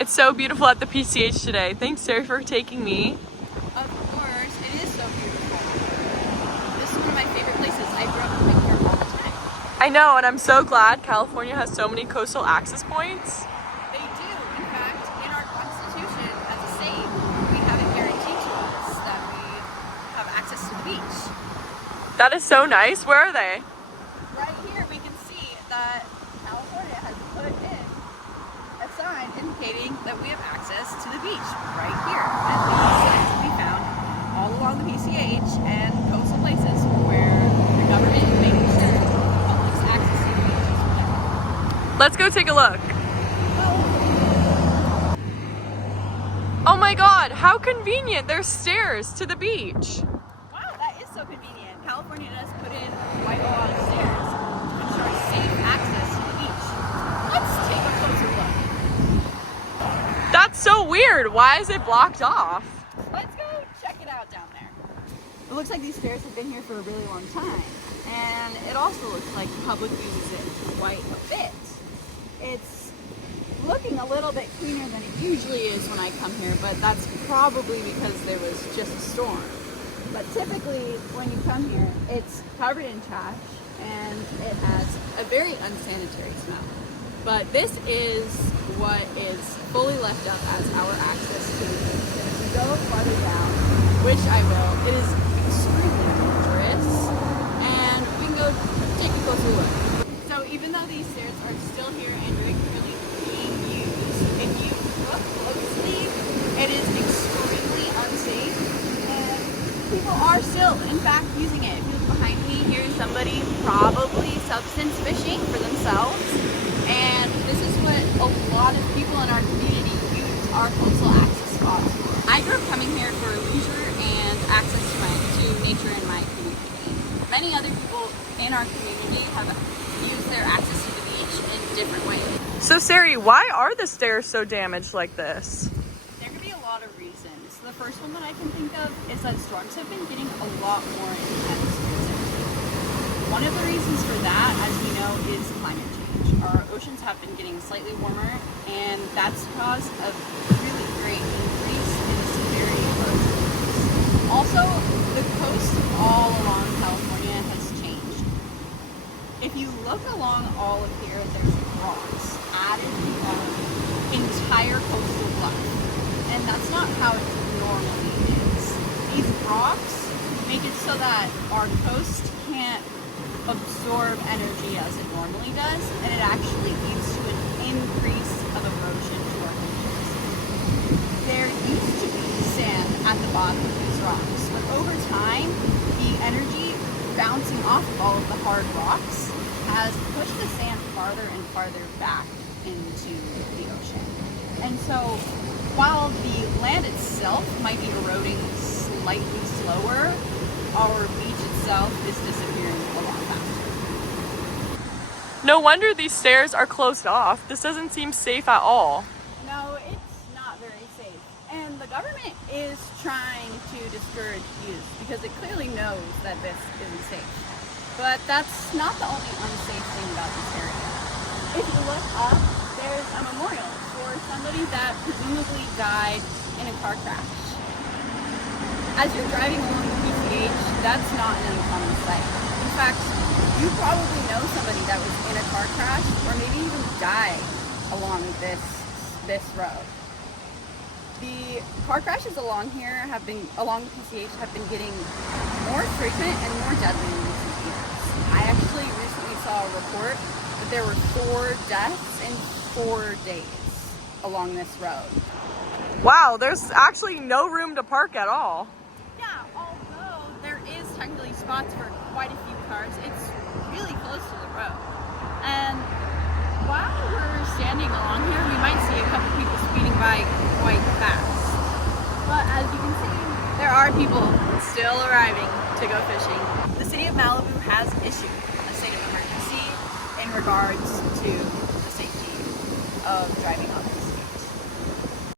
It's so beautiful at the PCH today. Thanks, Ceri, for taking me. Of course, it is so beautiful. This is one of my favorite places. I grew up coming here all the time. I know, and I'm so glad California has so many coastal access points. They do. In fact, in our Constitution, as a state, we have it guaranteed to us that we have access to the beach. That is so nice. Where are they? Right here, we can see that California has put in a sign indicating that we have access to the beach right here. And these signs can be found all along the PCH and coastal places where the government is making sure the public's access to the beach is protected. Let's go take a look. Oh my God, how convenient. There's stairs to the beach. Wow, that is so convenient. California does put in quite a lot of stairs to ensure safe access to the beach. Let's take a closer look. That's so weird. Why is it blocked off? Let's go check it out down there. It looks like these stairs have been here for a really long time. And it also looks like the public uses it quite a bit. It's looking a little bit cleaner than it usually is when I come here, but that's probably because there was just a storm. But typically, when you come here, it's covered in trash and it has a very unsanitary smell. But this is what is fully left up as our access to the beach. And if you go farther down, which I will, it is extremely dangerous. And we can go take a closer look. So even though these stairs are still here and regularly being used, if you look closely, it is extremely unsafe. And people are still, in fact, using it. If you look behind me, here's somebody probably substance fishing for themselves. And this is what a lot of people in our community use our coastal access spots for. I grew up coming here for leisure and access to nature in my community. Many other people in our community have used their access to the beach in different ways. So Ceri, why are the stairs so damaged like this? There could be a lot of reasons. The first one that I can think of is that storms have been getting a lot more intense recently. One of the reasons for that, as we know, is climate change. Our oceans have been getting slightly warmer, and that's caused a really great increase in the severity of oceans. Also, the coast all along California has changed. If you look along all of here, there's rocks added to our entire coastal bluff. And that's not how it normally is. These rocks make it so that our coast can't absorb energy as it normally does, and it actually leads to an increase of erosion to our beaches. There used to be sand at the bottom of these rocks, but over time, the energy bouncing off of all of the hard rocks has pushed the sand farther and farther back into the ocean. And so, while the land itself might be eroding slightly slower, our beach itself is disappearing a lot faster. No wonder these stairs are closed off. This doesn't seem safe at all. No, it's not very safe. And the government is trying to discourage use because it clearly knows that this isn't safe. But that's not the only unsafe thing about this area. If you look up, there's a memorial for somebody that presumably died in a car crash. As you're driving along the PCH, that's not an uncommon sight. In fact, you probably know somebody that was in a car crash or maybe even died along this road. The car crashes along here along the PCH have been getting more frequent and more deadly in recent years. I actually recently saw a report that there were 4 deaths in 4 days along this road. Wow, there's actually no room to park at all. Yeah, although there is technically spots for quite a few cars, it's really close to the road. And while we're standing along here, we might see a couple people speeding by quite fast. But as you can see, there are people still arriving to go fishing. The city of Malibu has issued a state of emergency in regards to the safety of driving on the